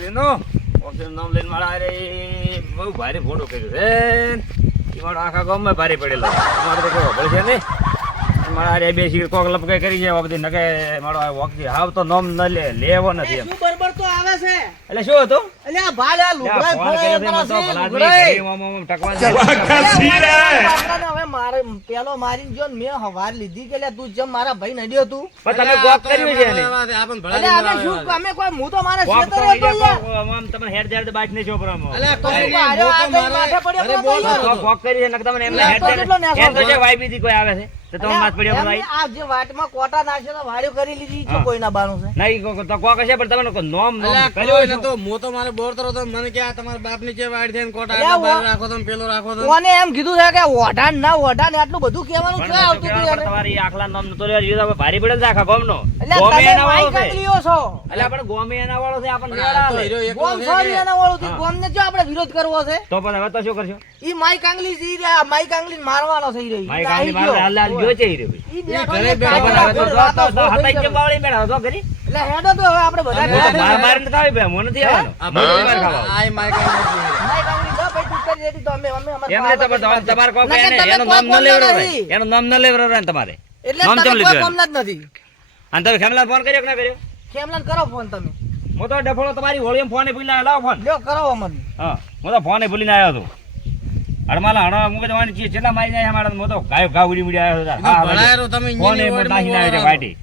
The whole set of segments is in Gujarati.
ઓક્સિજનનો ઓક્સિજન નામ લઈને મારા અરે બહુ ભારે ફોટો કર્યો છે. એ મારો આખા ગામમાં ભારે પડેલો અમારે તો ભલે છે ને મારા અરે બે શીર કોક લપકાઈ કરી છે વખતે નકે મારો વખતે હાવ તો નામ ન લે, લેવો નથી એમ. તો આવે છે એટલે શું હતું એટલે આ ભાલ આ લુગડાય ફોન કર્યો છે, મને તો ફોડાય ભલાદમી લુગડાય. ઘડી ઓમ ઓમ ઓમ ટકવા દે. બાપરાને હવે મારે પેલો મારીને જો ને મેં હવાર લીધી કે તું જેમ મારા ભાઈ નડ્યો તું પણ તમે કોક કર્યું છે એને. એટલે અમે શું અમે કોઈ હું તો મારા હતો. આમ તમને હેડ દેડ બાજ નહીં છોપરો કઈ માથે પડ્યો કોક કોક કરી છે તમને એમને હેડ પડ્યો? વાયબીથી કોઈ આવે છે તો તમે માથ પડ્યો ભાઈ આ જે વાટમાં કોટા નાખ્યો તો વાળ્યો કરી લીધી છે કોઈના બાનું છે? નહીં તો કોક હશે પણ તમને નોમ નોમ કર્યો કોઈ છે. નતો. તો મારે બોર તરો તો મને કે આ તમારા બાપની જે વાડી છે ને કોટા અલ્યા, બહાર રાખો તો પેલો રાખો તો કોને એમ કીધું છે કે ઓઢાણ ના ઓઢાણ આટલું બધું કહેવાનું પણ આવતું કેવા યાર તમારી આખલા નોમ નતો લેવા જોઈએ ભારી પડે ને આખા ગામનો. ગોમે એના વાળો છે. છો. એટલે આપણે ગોમે એના વાળો છે આપણને પણ લેડા ગોમ સોરી એના વાળું થી જો આપણે વિરોધ કરવો છે? તો પણ હવે તો શું કરશો? ઈ માઈ કાંગલી છે ઈ રહ્યા, માઈ કાંગલી મારવાનો થઈ રહી. હાલ ગયો. છે. ઘરે બેઠો તો તો- ઘરી? એટલે હેડો તો આપણે બધા માર ભાઈ, નથી આવવાનો. માર ખાવા. માય કાંઈ ભાઈ તું કરી દેતી તો અમે અમે અમારા એમને તો પાપા પણ તમારે તમે ન ન ને અને ખેમલાને ફોન કર્યો કે ના કર્યો? કેમલાન કરો ફોન તમે. હું તો ડફોળો તમારી હોળીમાં ફોન ભૂલી ના લાવો ફોન લ્યો કરો અમને. હા હું તો ભૂલી ના આવ્યો હતો. હડમાલા હડવા મુકે જવાની ચીજ કેટલા મારી જાય અમારા તો ગાય ઘા ઉડી ઉડી આવ્યો હા એનો તમે વોર્ડમાં નાખીને આવ્યો છે વાટી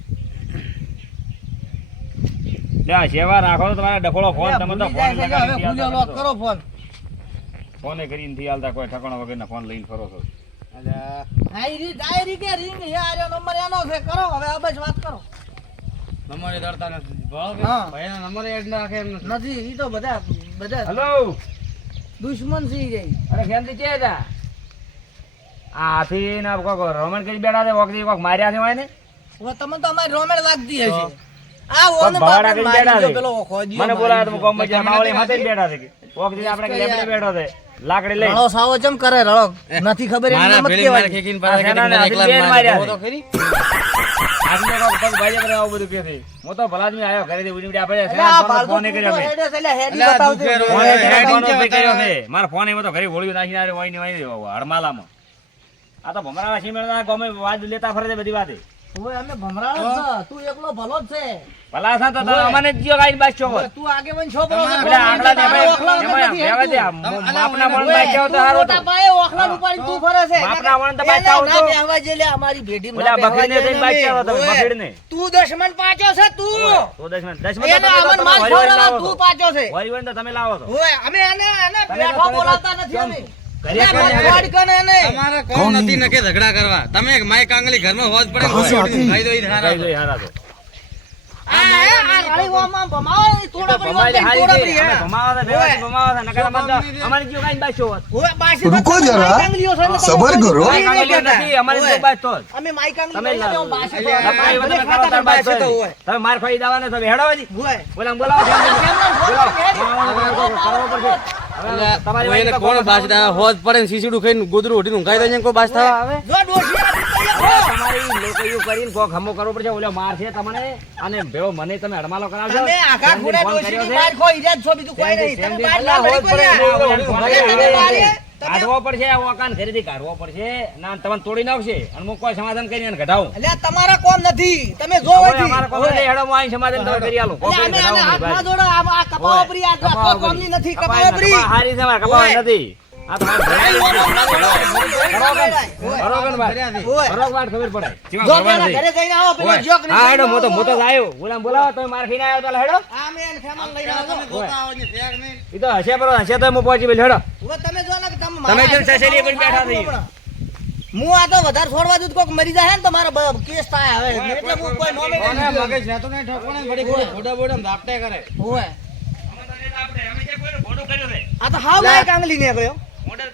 સેવા રાખો તમારા ડફોળો ફોન તમે તો ફોન લોક કરો ફોન. ફોને કરીને થી હાલતા કોઈ ઠકાણા વગરના ફોન લઈને ફરો છો. અલ્યા, ડાયરી ડાયરી કે રિંગ હે આર્યો નંબર એનો છે કરો હવે હવે વાત કરો. નંબર એ દળતા નથી. ભાવ કે ભાઈના નંબર એડ ના રાખે એમ નથી. નથી ઈ તો બધા બધા હેલો દુશ્મન સી ઈ રહી અરે કેમથી છે તા. આ ને કોક રોમન કરી બેઠા છે વખતે કોક માર્યા છે ને ઓ તમને તો અમારી રોમેડ લાગતી હશે. આ કોક ઓને કરીને મારી બેઠા છે. પેલો ખોજી મને મારી તો કોમ મજા માવળી હાથે બેઠા છે દી આપણે લેબડે બેઠો છે. લાકડી લઈ. રળો સાવો ચમ કરે રળો નથી ખબર એમ મારા ભેળી મારે. ખેંચીને આ પાછા સેનાને ખેંચીને એકલા માર્યા મારે. તો ખરી. મારા ફોન એમાં તો ઘરે હોળીઓ નાખીને આવ્યો હોય ને હોય ને હડમાલામાં આ તો ભમરા સિમેન્ટ ગમે વાત લેતા ફરે છે બધી વાતે ઓય, અમે ભમરાળો તું એકલો ભલો જ છે. ભલા થા તો તમે અમને જીઓ ગાઈને છો બરો એટલે ભાઈ દે, તો હારું ઓખલા તું. ફરે છે. તો બેહવા જે લે, અમારી ના બેહવા જે તું દશમન પાછો છે તું. તો એને અમન માર લાવો તું છો. પાછો છે. વળી વળી તો તમે લાવો છો ઓય, અમે એને એને બેઠો તો- તમે તો- બોલાવતા નથી અમે. કોણ નથી નકે ઝઘડા કરવા. તમે માય કાંગલી ઘરમાં હોજ પડે ખાઈ દો ઈ હારા રૂકો જરા. સબર કરો. બાજતો તમે બાજતો માર ખાઈ દેવાના તમે હેડો બોલાવો. તમારી કોણ બાજતા હોજ પડે સીસીડું ખાઈને ગોદરું ઉઠીને ઊંઘાઈ દે ને કોઈ બાજ આવે. તમારી લોકો એવું કરીને કોક હમો કરવો પડશે ઓલો માર તમને અને ભેળો મને તમે હડમાલો કરાવશો તમે આઘા ફેમિલી ડોશીની કર્યો ખો, ઈજા છો, બીજું કોઈ નહીં. તમે ફેમિલી ના પડી કોઈ ઓલો ફોન અલ્યા, તમે કર્યો. બહાર એ, તમે- કાઢવો પડશે ઓકાન ઘરેથી કાઢવો પડશે ના તમને તોડી નાખશે અને હું કોઈ સમાધાન કરીને ઘટાવું અલ્યા, તમારા કોમ નથી તમે જો અમારા કોમ નથી, હેડો હું સમાધાન તમે કરી આલું. અમે આને જોડો, આ કપાવા પરી, આ કપાવા કોઈ પરી. કોમની નથી, કપાવા કપાવા હારી છે મારે, નથી. હા તો તો આ તો હશે બરો હશે તો હું પહોંચી પેલી હેડો. હવે તમે જો ને કે તમે તમે મારા જેમ હાથે સસેલી પર તમારું બેઠા થઈ. મારું હું આ તો વધારે છોડવા દઉં તો મરી જાય ને તો મારો કેસ થાય હવે. એટલે હું કોઈ નોમે લીધું. નહીં, ઠોકવાને વળી કોઈ બોડા દાપટે કરે. ઓય. આ તો હાવ કાંગલી નીકળ્યો.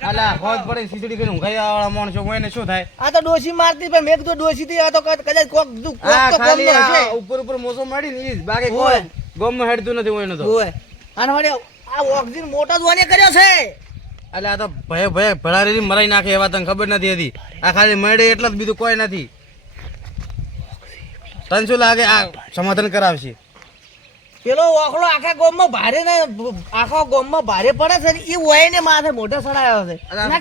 અલા ફોજ પડે ખીચડી ખાઈને ઊંઘાઈ આવવાવાળા માણસો હોય ને શું થાય? આ તો ડોસી મારતી પણ મેં કીધું ડોસી થી આ તો કદાચ કોક દુખ કોક તો કમ હશે. ઉપર ઉપર મોસો મળી ને ઈ બાકી કોઈ ગમ હેડતું નથી હોય ને તો. હોય. અને વળી આ ઓક્સિજન મોટો જ કર્યો છે. એટલે આ તો ભય ભય ભળારી મરાઈ નાખે એવા તને ખબર નથી હતી. આ ખાલી મળે એટલે જ બીજું કોઈ નથી. તને શું લાગે? આ સમાધાન કરાવશે. પેલો ઓખલો આખા ગામમાં ભારે ને આખા ગામમાં ભારે પડે છે ને એ હોય ને માથે મોઢે સડાયો છે.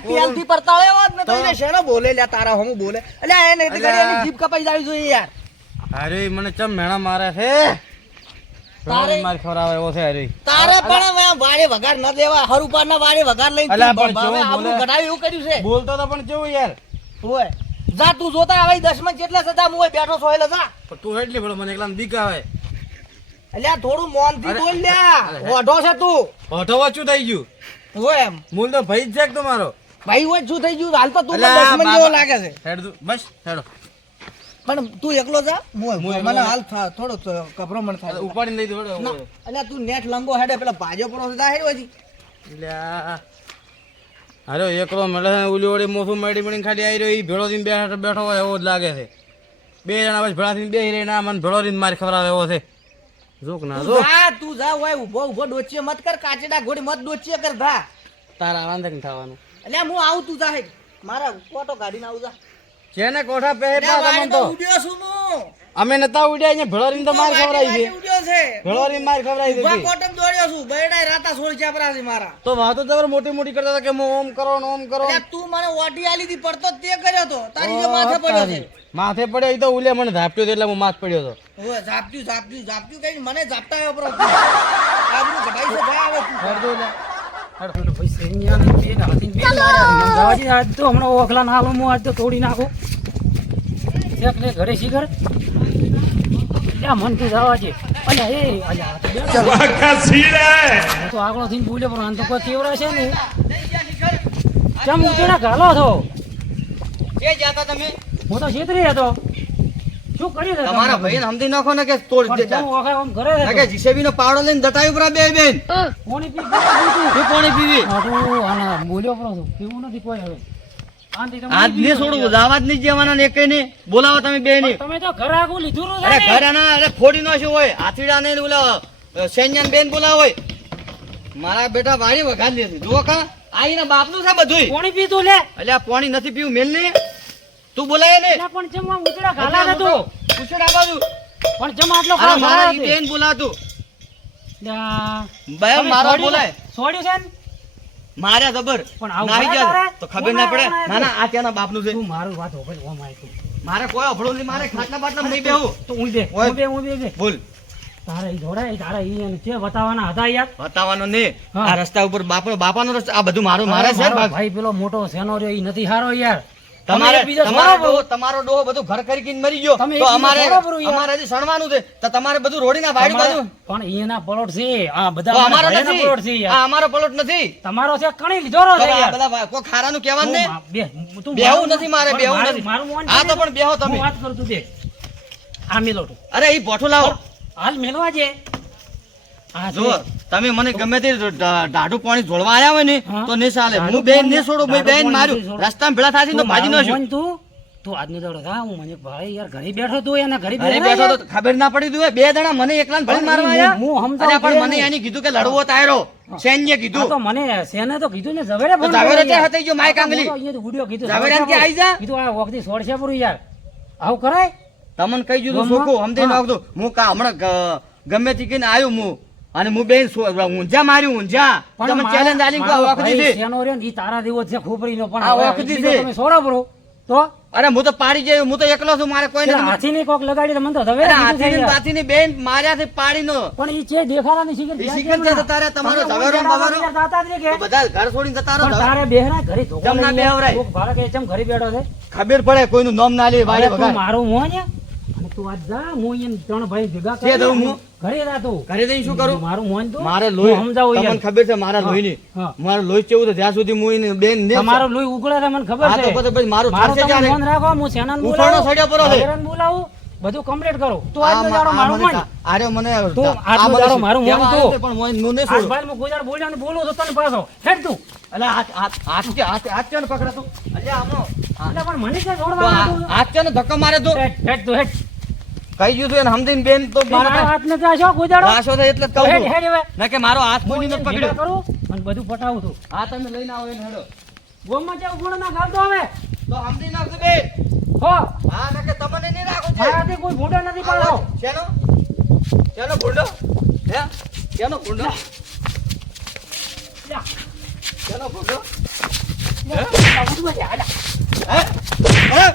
તેલથી પડતા હોય પરતાળ્યો ને તો? એને શેનો બોલે લ્યા તારા હું બોલે. એટલે એ નહીં કરી એની જીભ કપાઈ જાવી જોઈએ યાર. અરે મને ચમ મેણા મારે છે? તારે- માર ખવડાવે એવો છે અરે. તારે પણ વારે વઘાર ન દેવા હરુપાર ના વારે વગાર લઈને અલા પણ જેવું કઢાવી એવું કર્યું છે. બોલતો તો પણ કેવું યાર? હોય જા તું જોતા આવી દસમનમાં જેટલા સદા હું બેઠો એટલે જા. તું એટલી ભલો મને એકલા બીક આવે. અલ્યા થોડું મોનથી બોલ લ્યા. ઓઢો છે તું. ઓઢો વચ્ચું થઈ ગયું. હું એમ. મૂળ તો ભાઈ જ છે તમારો? ભાઈ વાત શું થઈ ગયું? હાલ તો તું માં જેવો લાગે છે. હેડ બસ હેડો. પણ તું એકલો જા. મને હાલ થા- થોડો કપરો ગભરામણ થાય. ઉપાડી લઈ દો હેડો અલ્યા તું નેટ લંબો હેડે પેલા ભાજો પડો જા હેડો હજી. અરે એકલો મળે ઉલી વળી મોફું મળી મળી ખાલી આવી રહ્યો એ ભેળો થઈને બેઠો બેઠો હોય એવો જ લાગે છે. બે જણા પછી ભેળા થઈને બે રહી ના મને ભેળો થઈને મારી ખબર આવે એવો છે. જોક ના તું જો જા તું જા હોય ઊભો ઊભો ડોચીએ મત કર કાચેડા ઘોડી મત ડોચીએ કર ભા તારા વાંધે ન થવાનું. એટલે હું આવું તું જા મારા કોટો કાઢીને આવું જા. જેને કોઠા પહે અલ્યા, તમને તો. ઉડ્યો છું હું. અમે નતા ઉડ્યા ને ભેળો તો માર ખવડાવી છે. વાડી ઉડ્યો છે. ભેળો થઈને માર ઊભા દીધી કોટમ દોડ્યો છું. બૈડાય રાતા સોળ ચાપરા છે મારા. તો વાતો તમારે મોટી મોટી કરતા હતા કે હું ઓમ કરો ને ઓમ કરો તું મને ઓટી આલી દી પડતો તે કર્યો તો. તારી જો માથે પડ્યો છે. માથે પડ્યો ઈ તો ઉલે મને ધાપ્યો એટલે હું માથ પડ્યો હતો ઓય ઝાપટ્યું ઝાપટ્યું ઝાપટ્યું કઈ મને ઝાપટા આવ્યો બરો આબરૂ કઢાઈ છે જા આવે તું. હેડ દો લે. હમણાં ઓખલા ના હાલો હું આજ તો તોડી નાખું. ઘરે શીખર ત્યાં મન તું જવા છે અલ્યા એ અલ્યા તો હું તો આગળ થઈને બોલ્યો પણ આમ તો કોઈ કેવડા છે ને? કેમ ઉતેડા ઘાલો છો? કે જાતા તમે? હું તો છેતરી હતો. શું કર્યું તમારા ભાઈને સમજી નાખો ને કે તોડ દેતા. આમ ઘરે ના કે જીસીબી નો પાવડો લઈને દટાયું પરા બે બેન. પીવી? આટલું આના બોલ્યો પણ પીવું નથી કોઈ હવે. આજ મરી છોડવું યાર. જ નહીં જવાના ને એકે ને બોલાવો તમે બે ને તમે તો ઘર આગું લીધું નું છે અરે ને. ઘરે ના અરે ફોડી નો શું હોય? હાથીડા ને ઓલા સૈન્યન બેન બોલાવો. હોય મારા બેટા વાળી વઘાર લે જુઓ કા આઈને બાપનું છે બધુંય. કોની પીધું લે. પાણી નથી પીવું મેલ ને તું બોલાય ને પણ ઉતરા બાજુ. પણ જેમ આટલો મારા બેન બોલાતું. બે મારા બોલાય છે? છોડ્યું છે ને? મારે જબર પણ જા તારે? તો ખબર ના પડે ના ના આ ત્યાંના બાપનું છે તું મારું વાત હોભળ, ઓ માય તું. મારે કોઈ અફળો નહીં મારે ખાટલા બાટલા નહીં બેહું તો હું બે, હું બે, હું બે. બોલ તારે ઈ જોડે, તારે ઈ જે બતાવવાના હતા યાર. બતાવવાનો ને આ રસ્તા ઉપર બાપનો બાપાનો રસ્તો આ બધું મારો મારે છે ભાઈ પેલો મોટો સેનો રહ્યો, ઈ નથી હારો યાર. તમારે તમે એક બીજો તમારો તમારો ડોહો બધું ઘર કરી મરી ગયો. તો અમારે છોડો બરો યાર. અમારે હજી સણવાનું છે. તો તમારે બધું રોડીના વાડી તમારે- બાજુ? પણ ઈ પલોટ છે. આ બધા અમારો અમારા પલોટ છે આ અમારો પલોટ નથી. તમારો છે કણી લીધો રો છે યાર. બધા વા- ખારાનું કહેવાનું ને? તું બેહવું નથી મારે, પણ નથી. મારું મોન હા, તો પણ બેહો તમે. વાત કરું તું બે. આ મેલો અરે ઈ બોઠું લાવો. હાલ મેલવા જે આ જો છે. તમે મને ગમે તે ઢાઢું પાણી જોડવા આવ્યા હોય ને તો નહીં ચાલે. હું બેન ને છોડો ભાઈ બેન માર્યું. રસ્તામાં ભેળા થાય તો ભાજી નાખ્યું તું? તું આજનો દાડો થા હું મને ભાઈ યાર ઘરે બેઠો તું એના ઘરે બેઠો તો ખબર ના પડી તું બે જણા મને એકલા ભરી પણ મારવા ઈ આવ્યા હું- અરે પણ મને એની કીધું કે લડવો તાયરો. સૈન્ય કીધું. તો મને સેને તો કીધું ને ઝવેરે ફોન ઝવેરે તે હતી જો અહીંયા તો ગુડિયો કીધું ઝવેરે કે આઈ જા. કીધું આ વખતે સોળશે પૂરું યાર. આવું કરાય? તમને કહી દીધું સોકો સમજી હા. હું કા હમણાં ગમે થી કહીને આવ્યો હું. અને હું બેન ઊંઝા મારી ઊંઝા. તમે ચેલેન્જ આલી વખત દીધી શેનો રહ્યો ને તારા દેવો છે ખોપરીનો પણ આ વખત દીધી. તમે સોડા ભરો. તો? અરે હું તો પાડી જઈ હું તો એકલો છું મારે કોઈ નથી હાથી ની કોક લગાડી મને તો હવે હાથી ની હાથી ની બેન માર્યા છે પાડીનો. પણ ઈ છે દેખાડા ની ઈ ત્યાં છે તારે તમારો તમે ઝવેરો બવેરો? બધા ઘર છોડીને જતા રહો તારે બેહરા ઘરે ધોકો તમને બેહવરાય. કોક ભાડે કે ચમ ઘરે બેઠો છે? ખબર પડે કોઈનું નામ ના લે વાડે તું મારું મોં ને તું આજ જા હું એમ ત્રણ ભાઈ ભેગા છે તો હું? ઘરે જા ઘરે જઈને શું કરું? મારું મોન તું. મારે લોહી હું તમને ખબર છે મારા હા, લોહીની? મારું લોહી કેવું છે? જ્યાં સુધી હું બેન ને તમારો લોહી ઉગળે છે મને ખબર છે તો પછી પછી મારું મારું ક્યારે? ફોન રાખો હું સેનાને ઉફાળો બોલાવું? સળિયો પરો છે. ઝવેરાને બોલાવું? બધું કમ્પ્લીટ કરું. તું આ આજનો દાડો મારું મોન કા- મને તું આ આજનો દાડો મારું મોન કહેવા તું. આવ્યો છે, પણ ભાઈ કોઈ દાડો બોલ્યો ને બોલું તો તને પાછો. હેડ તું. અલા, હાથ- હાથ- હાથ કે- હાથ- હાથ અલ્યા. પણ મને? હાથ ધક્કો મારે તું? હેડ હેડ તું હેડ. કહી ગયું તું એને સમજીને બેન તો મારો હાથ નથી આશો કોઈ દાડો રાશો છે એટલે જ કહું છું. હેડ ના કે મારો હાથ કોઈ કોઈને પકડ્યો. કરું? અને બધું પટાવું છું. હા તમે લઈને આવો એને હેડો. ગોમાં જાવ ગુણ ના ગાલતો હવે. તો સમજી નાખજો બે હો. હા ના કે તમને નહીં રાખો છે. મારાથી કોઈ ભૂંડો નથી પાડો. શેનો? શેનો ભૂંડો? હે? કેનો ગુંડો લ્યા. કેનો હે? હે? હે?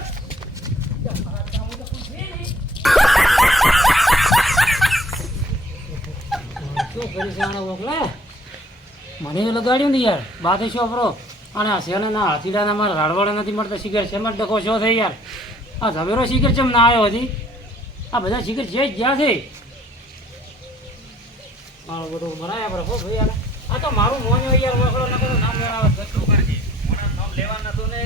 કરી છે આનો? મને લગાડ્યું ને યાર. બાતે છોપરો અને આ શેને ના હાથીડાના મારા રાડવાડા નથી મળતા શિખર. શેમાં ડખો શો થઈ યાર? આ ઝવેરો શિખર ચમ ના આવ્યો હજી? આ બધા શિખર છે જ ગયા છે. મારો બધું મરાયા પર હો ભાઈ યાર આ તો મારું મોન્યો યાર ઓળખડો નકરો નામ લેવા શું કરજે? મોઢાનું નામ લેવા નતું ને.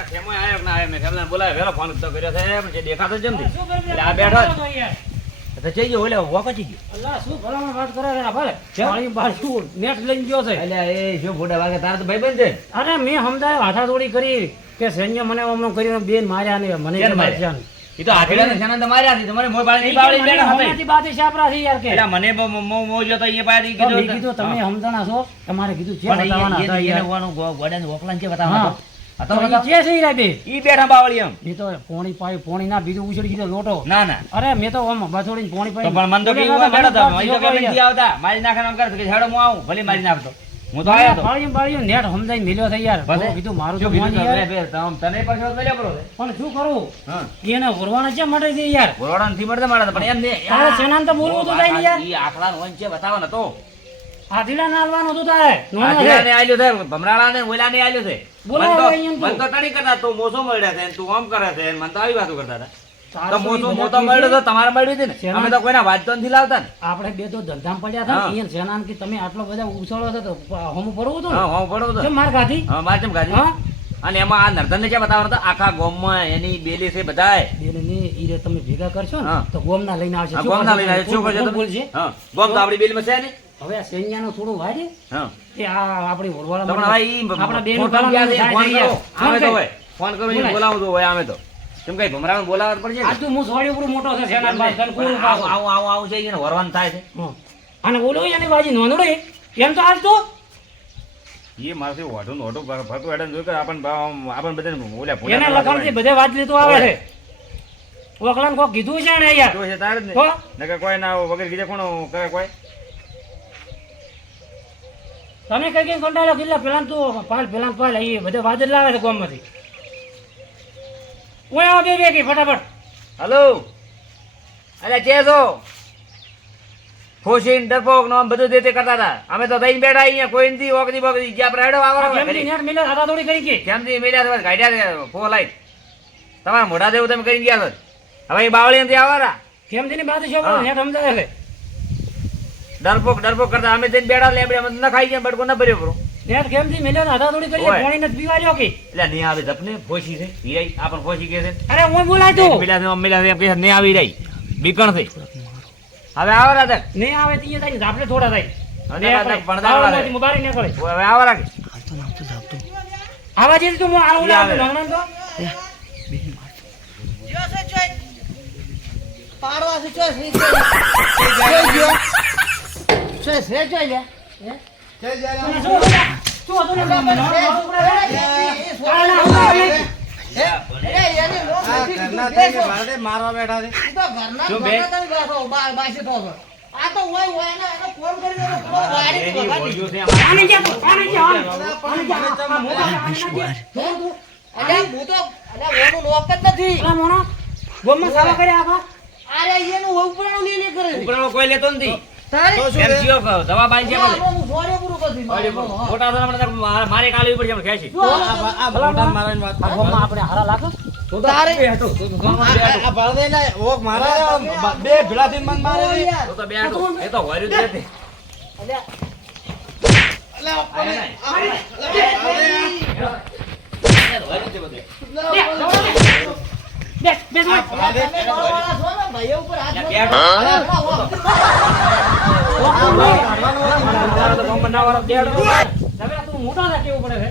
આ ખેમોય આયો ના આયો? મેં? ખેમલાને બોલાય વેરો ફોન તો કર્યો છે, જે દેખાતો જ નથી. શું કરી એટલે આ બેઠો યાર? તો જઈ ગયો, ઓલે વાપસી ગયો. અલ્લાહ શું ભલામણ વાત કરે છે ભલે પાણી બાજુ નેટ લઈને ગયો છે અલ્યા, એ શું ભોંડા વાગે? તારા તો ભાઈબંધ છે. અરે મેં સમજાય હાથાતોડી કરી કે સૈન્ય મને હમણાં કરીને બેન માર્યા ને મને માર્યા? તો. તમારે બેઠા હતા. બાતે છે યાર કે એટલે મને મ- પાડી કીધું. કીધું તમે સમજણા છો તમારે કીધું છે બતાવવાના હતા એને ગોડાને ઓકલાને છે હા. બતાવવાનો છે બે ઈ બેઠા બાવળી એમ. તો પોણી પાઈ પોણી ના બીજું ઉછળી દીધો લોટો ના ના અરે મેં તો આમ બથોડીને પોણી તો પણ મન તો બોલે કેવું બેઠો મને હતો. તો કે નથી આવતા. મારી નાખવાનું એમ કરે કે હેડો હું આવું. ભલે મારી નાખતો. હું તો આયો હતો. પાળીયું પાળીયું નેટ સમજાઈ મિલ્યો થઈ યાર ભલે. કીધું મારું તો બીજું યાર. બે- બે તમ- તને પણ શોધ બરો પણ શું કરું એને વરવાના છે માટે છે યાર ગોળાને થી મળતા મળે પણ એમ નહીં. તારે સેનાને તો બોલવું તો થાય ને યાર. ઈ આખલાનો વંશ છે, બતાવો ને તો. હાથીડા ના હતું તારે. નોનો છે. આલ્યો છે, ભમરાડાને, ઓલાને આલ્યો છે. મન તો- અહીંયા તું. મન તો ટણી કરતા તું મોસો મળ્યા છે, તું આમ કરે છે, મન તો આવી વાતો કરતા હતા. તો તો મોસો મોતો મળ્યો તો તમારે મળ્યું હતું ને? અમે તો કોઈના વાંચતો નથી લાવતા ને. આપણે બે તો ધંધામાં પડ્યા હતા ને સેનાન કે તમે આટલો બધા ઉછળો છો તો હમું પડવું હતું હોમ પડવું માર ખાધી હા મારે અને એમાં આ નર્ધન ને ક્યાં બતાવવાનો આખા આખા ગામમાં એની બેલી છે બધાય. બેન ને તમે ભેગા કરશો ને તો ગોમ ના લઈને આવશે. ગોમ ના લઈને આવશે. શું કરશો તમે? હા. તો આપણી બેલીમાં છે ને. હવે આ સૈન્યનું થોડું વાડે હા. આ આપણી હવે આપણા બેન ફોન કરો ફોન કરો બોલાવું તો હોય આવે તો. કેમ કઈ ભમરાને બોલાવવા પડશે? આજ તો હું ઉપર મોટો છે સેના બાદ આવું. આવું આવું છે ને વરવાન થાય છે. અને ઓલો એને બાજી નોંધડો એમ તો આજ તો. એ મારથી ઓઢો ને ઓઢું ફર- ફરતું હેડે જોઈ કે આપણને ભાવ- આપણને બધાને ઓલા ભૂલા એને લખાણથી બધે વાત લીધું આવે છે. ઓકલાન કોક કીધું છે ને યાર. તારે જ ને. હો? કોઈ ના વગર કીધે કોણ કરે કોઈ? તમે કઈ કઈ કંટાળો કેટલા પેલા તું પાલ પેલા પાલ આવી બધા વાદળ લાવે છે ગામમાંથી. હું આવો બે બે ફટાફટ. હલો. અરે કે છો? ખુશી ડરપોક નો બધું દેતે કરતા હતા. અમે તો થઈને બેઠા અહીંયા કોઈ નથી ઓગદી બોગદી જ્યાં આપણે હેડો આવરો આ કેમથી નેટ મિલે હાથા થોડી કરી કે? કેમથી છે બસ ગાડ્યા ફો લાઈટ. તમારા મોઢા દેવું તમે કરી ગયા છો. હવે એ બાવળી નથી આવવાના. કેમથી ની બાદ છે. નેટ સમજાય છે. ડરપોક ડરપોક કરતા અમે જઈને બેડા લે આપણે ન ખાઈ ગયા બડકો ન ભર્યો પરો યાર કેમ થી? મિલે આધા થોડી કરી પાણી નથી પીવા જો કે? એટલે નહીં આવે ધપને ફોસી છે હીરાઈ આપણ ફોસી કે છે. અરે હું બોલાય તો. મિલા છે મિલા છે કે નહીં આવી રહી બીકણ છે. હવે આવો રાધા નહીં આવે ત્યાં થાય આપણે થોડા થાય. ને દાદા આપણે પડદા બાવળમાંથી મુબારક નીકળે. હવે આવો રાખે આવા જેવી તું હું આવું લાવ આવે. લાવું તો. પાડવા છે ચોય પાડવા છે ચોય છે ચોય ગયો ચોય છે ચોય લે અને શું હતું? શું હતું ને નોન મારું ઉપર આવે? ઘરના થઈ ગયા, બારડે મારવા છે શું બે? આને ક્યાં આને ક્યાં? આને ક્યાં? આ મોટા આને ક્યાં? જોઉં તું? પેલા મોણા ગોમમાં સાવા કર્યા આખા ઉપરનો કોઈ લેતો નથી તો શું એમ છે? જીઓ કહો, મારે- કાલે ઉપર આપણે હારા લાગો. તો બે હતું. તું તો આ- હતું. ને ઓક મારા બે ભેળા થઈને મને મારે. તો એ તો વર્યું જ નથી. એ તો વર્યું જ છે બધું. બે બે બે બળદે ત્યાં બે હતું. તારા તો ગામમાં ના વાળો બે હતું. હવે તું મોટો છે કેવું પડે છે.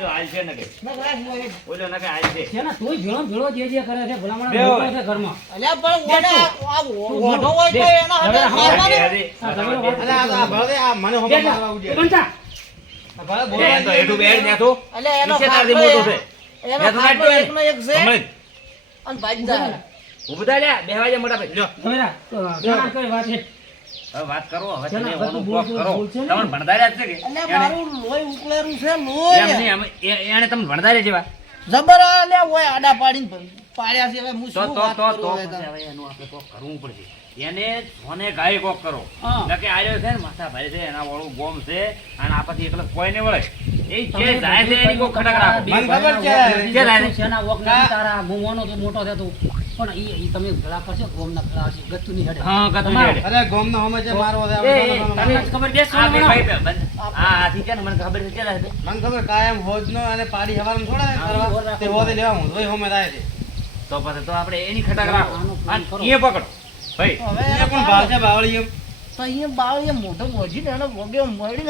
ભેળા ને. ઓલી હાલ છે ને કે જ. ઓલો ને કે હાલ છે છે ને તોય ભેળો ભેળો જે જે કરે છે ભલામણ બે હોય. છે ઘરમાં અલ્યા પણ ઓને આ- ઓઢો હોય તો એના હાથે મારવાનો. હે, હે, આ હે. તમે અરે આ- મને હોમે મારવા ઉડ્યા. બંધા. ભલે એ તો હેઠું બેડ ને તું અલ્યા એનો નીચે તારથી છે. એનો બે તો ખાટલો એક છે હમણાં ભાઈ જાય. ઊભું લ્યા, બેહવા જા મોટા ભાઈ. લ્યો. જમેરા, તો કઈ વાત છે હવે વાત કરો હવે તમે હવે કોક કરો. બોલ છે ને? તમને ભણધાર્યા છે કે? અલ્યા મારું લોહી ઉકળેલું છે એમ નહીં, અમે- એને તમને ભણધાર્યા જેવા જબર અલ્યા ઓય આડા પાડીને પાડ્યા છે. હવે હું શું વાત કરું તો હવે પછી હવે એનું આપણે કોક કરવું પડશે. એને સોને ગાય કોક કરો. હા. નકે આર્યો છે ને માથા ભાઈ છે એના વાળું ગોમ છે અને આ પછી એકલો કોઈ ને વળે. એ જે જાય છે એની કોક ખટક રાખો. મને ખબર છે. જે જાય છે. શેના વોક નથી તારા ગુમવાનો તો મોટો છે તું. પણ ઈ ઈ તમે ગળા કરશો ગોમના ગળા હશે ગતું નહીં હડે. હા, ગતું નહીં હડે. અરે ગોમનો હોમે છે મારવો છે એ, આપણે એ, ગોમનો તમને ખબર દેશ આ બે મને. હા હાથી છે મને ખબર છે ચેલા છે મને ખબર કાયમ હોજનો અને પાડી હવારમાં થોડા કરવા. તે હોદે લેવા હું તોય હોમે થાય છે. તો પછી તો આપણે એની ખટાક રાખો. એ પકડો. ભાઈ કોણ ભાવ છે બાવળી એમ તો અહીંયા બાળ એ મોટો મોજીને એનો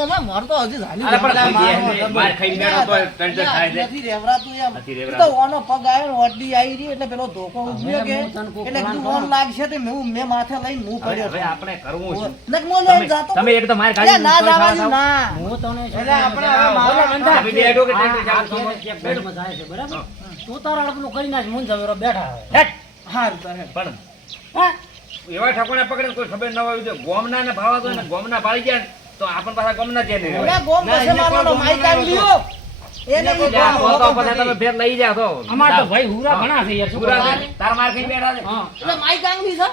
ના માર તો હજી ઝાલી માર તો થાય છે નથી રેવરાતું એમ. તો ઓનો પગ આવ્યો ને આવી રહી એટલે પેલો ધોકો ઉભ્યો કે એટલે કીધું ઓન લાગશે તે મેં મેં માથે લઈને હું પડ્યો હવે આપણે કરવું છે નક મો લઈને જાતો તમે એક તો માર કાઢી ના ના હું તને એટલે આપણે હવે? બંધા. કે જાય છે, બરાબર? તું તારા કરી નાખ, મું બેઠા હવે. હેટ. તારે. પણ હા? એવા ઠકોણા પકડે કોઈ ખબર ન હોય તો ગોમના ને ભાવા તો ને ગોમના ભાઈ જાય તો આપણ પાછા ગોમના જ નહીં ઓલા ગોમ ના, પાસે મારવાનો કોઈ ગોમ લ્યો. એને ઈ ગોમ તો તો પછી તમે ફેર લઈ જાઓ તો અમાર તો ભાઈ હુરા ઘણા છે યાર? છે. તાર માર ખાઈ બેઠા છે હા. એટલે માઈક આંગળી છે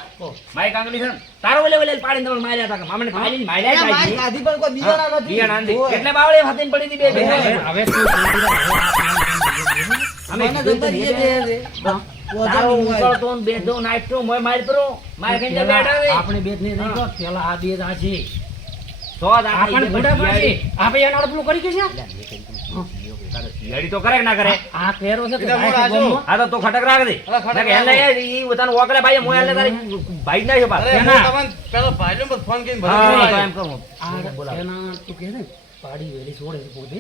માઈ કાંગલી છે તારો ઓલે ઓલે પાડીને તમે માર્યા હતા કે મામને ખાઈને માર્યા એના માઈક આધી પણ કોઈ બિયાણા નથી. બિયાણા નથી. એટલે બાવળે હાથીને પડી હતી બે બે. હવે હવે તું અમે મને કીધું જબર તો એ બે છે. હોય. ઉકળતો ને ને પેલા બેઠા છે. આપણે બે જ નહીં થઈ ગયો, પેલા આ બે આ છે. આપણે. આપણે કે છે? યારી તો કરે ના કરે આ કેરો છે કે ભાઈ છે? હા તો તું ખટક રાખ દે એને ઈ પોતાનું ઓકળે ભાઈ મોય હાલે તારી ભાઈ. અરે એના. હું તમને પેલો ભાઈનો બધો ફોન કરીને. તો એમ કહું. આ એના તું કહે ને, પાડી વેલી છોડે પોતે.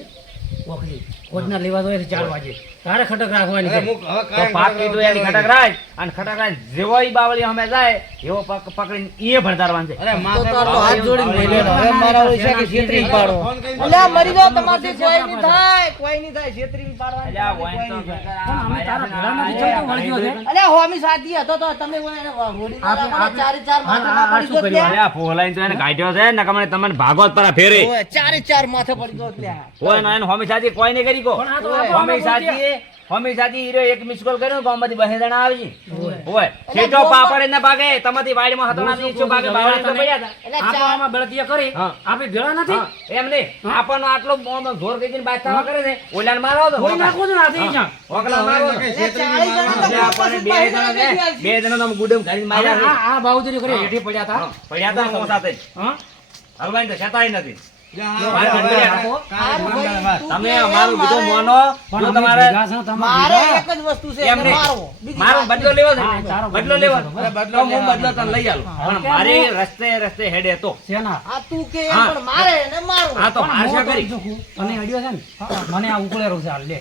ઓખલી. કોજના લેવા દો છે ચાર વાગે તારે ખટક રાખવાની અરે છે હું હવે તો પાક કીધું એની ખટક રાખ અને ખટક રાખ જેવો ઈ બાવળી અમે જાય એવો પક પકડીને ઈએ ભણતારવાનું છે અરે તો માથે તો હાથ જોડીને. હવે મારા ઓળશા કે છેતરી પાડો. અલ્યા, મરી જાવ તમારથી કોઈ નહીં થાય કોઈ નહીં થાય છેતરી પાડવાની અલ્યા, કોઈ તો પણ અમે તારા ભેળામાંથી ચમચો વળગ્યો છે. અલ્યા હોમી સાથી હતો તો તમે ને, ચારે ચાર માથે ના પડી ગયો? ત્યાં. અલ્યા ફોલાઈને તો એને કાઢ્યો છે ને કમને તમને ભાગવત પર ફેરે ઓય, ચારે ચાર માથે પડી ગયો ત્યાં. કોઈ ના એને હોમી સાચી કોઈ નહીં કરી કો પણ આ તો ઓય, આપણો હોમી બોલતી સાચી હોમી સાચી હીરો એક મિસ કોલ કર્યો ગામમાંથી બહે જણા આવી ઓય. છેટો પાપડ એને ભાગે તમારી વાડીમાં હતો ના છો ભાગે બાવળા તો પડ્યા હતા. એટલે આપણે આમાં બળદિયા કરી આપી આપણે ભેળા નથી? એમ નહીં. આપણનો આટલો જોર કરીને બાદશાહ કરે છે ઓલાન મારો તો કોઈ નાખો છો ને હાથી ઓકલા મારો કે ચાળીસ જણા બે જણા છે, બે જણા તો ગુડમ ઘાલીને માર્યા આ બાઉદરી કરી હેઠી પડ્યા હતા. પડ્યા હતા મો સાથે જ. હા. હલવાઈને તો છતાય નથી. તમે અમારું કીધું મોનો જો તમારે ભેગા છે, તમે મારે એક જ વસ્તુ છે એમ એને નહીં. મારવો. બીજી મારો બદલો લેવો છે બદલો બદલો લેવો. લેવો. બદલો હું બદલો તને લઈ આલું. પણ મારે રસ્તે રસ્તે હેડે તો. શેના? આ તું કે પણ મારે એને મારવો. હા તો મારશે કરી. જોખું. અડ્યો છે ને? મને આ ઉકળેરું છે હાલ લે.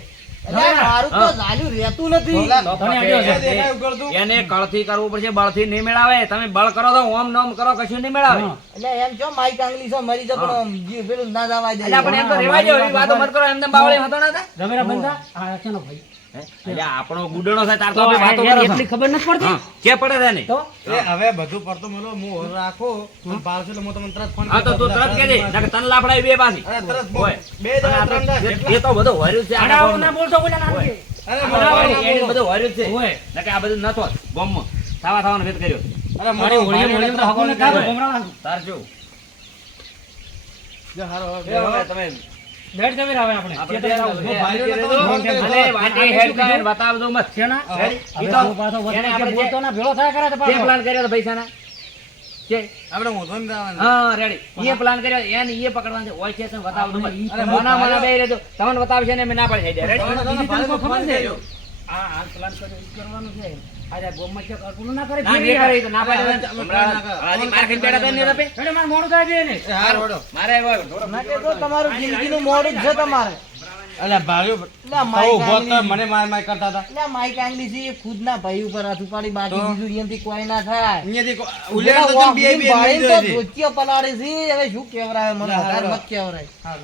એને કળથી કરવું પડશે બળથી નહીં મેળાવે. તમે બળ કરો તો ઓમ નોમ કરો કશું નહીં મેળાવે. એટલે એમ છો માઈક આંગળી છો મરી પણ પેલું ના જવા દે. પણ એમ તો રેવા દો એવી વાતો મત કરો એમને બાવળે હતો ના હતા બંધા? આ છે ભાઈ. આપણો ગુડણો છે તાર તો તો આપણે વાતો કરો એટલી ખબર નથી પડતી? કે પડે છે નહીં તો? એ હવે બધું પડતું મળો હું રાખો અને પાછું એટલે હું તમને તરત ફોન હા તો તું તરત કહેજે નકર તને લાફડાય બે પાછી. અરે તરત બે અને જણા આ તો ત્રણ એ- તો બધું વર્યું છે આખા આડા ના બોલતો કોઈ ના અરે આ મારા બધું વાળા એને બોલો. બધું વર્યું છે. હોય. નકર આ બધું નતો ગામમાં. થાવા થાવાનો ભેદ કર્યો. અરે મારે મારો હોળીએ તો હગું ને કાઢો, કર્યો. તાર શું? જો હારો, તમે બેઠ જમી આવે આપણે આપણે ચેતન રાવ. બે- ભાઈઓ બે- નતો બે- ફોન કર્યો. અને વાંચી હેડ કરીને બતાવજો મત. છે ના? હા. રેડી? હવે ઈ તો પાછો વચ્ચે એને જે આપણે બોલતો ના ભેળો થયા કરે તો પાછો. પ્લાન કર્યો તો પૈસાના કે આપણે ઊંધો ને હા રેડી એ પ્લાન કર્યો એને એ પકડવાનું છે ઓય છે બતાવ દો મત. અરે મોના મોના બે રહેજો તમને બતાવશે ને મેં ના પડી જાય રેડી ફોન કર્યો. આ પ્લાન કર્યો કરવાનું છે આજે ગોમમાં છે કરવું ના કરે ના એ કરે તો ના પાડે અરે, તો ચાલો, હમણાં ના કરો. હજી માર ખાઈને બેઠા થઈને રપે. અરે મારે મોડું થાય છે ને એ હારો, હારો. મારે એવો ના કે તો તમારું જિંદગીનું મોડું છે તમારે અલ્યા ભાળ્યો લા, માઈક તો ઊભો જ તો આંગળી. મને માર માર કરતા હતા એટલે માઈક આંગળી છે એ ખુદના ભાઈ ઉપર હાથ ઉપાડી બાકી બીજું કોઈ ના થાય અહીંયાથી કો- તો બે બે ભાઈ તો જાય છે. ધોતિયો પલાળે છે હવે શું કેવરાય મને હજાર મત કેવરાય હા.